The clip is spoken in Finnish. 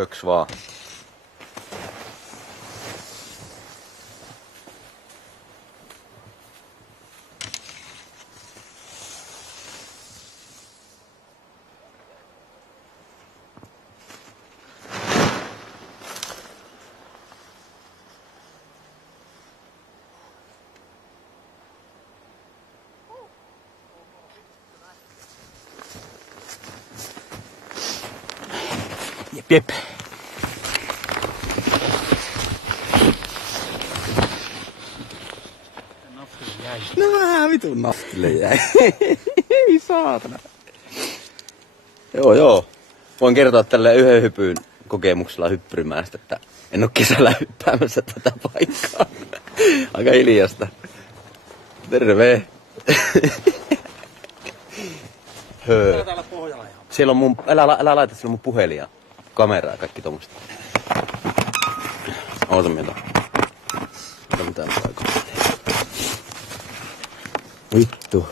Höks vaan. Jep. No vähän vitun naftille jäi. Ei saatana. Joo. Voin kertoa tälle yhden hypyn kokemuksella hyppyrimästä, että en oo kesällä hyppäämässä tätä paikkaa. Aika hiljasta. Terve. Täällä pohjalla ihan. Siellä on mun, älä laita siellä mun puhelin ja kameraa ja kaikki tommoista. Oota mitä. Mitä mitään aikaa. Vittu.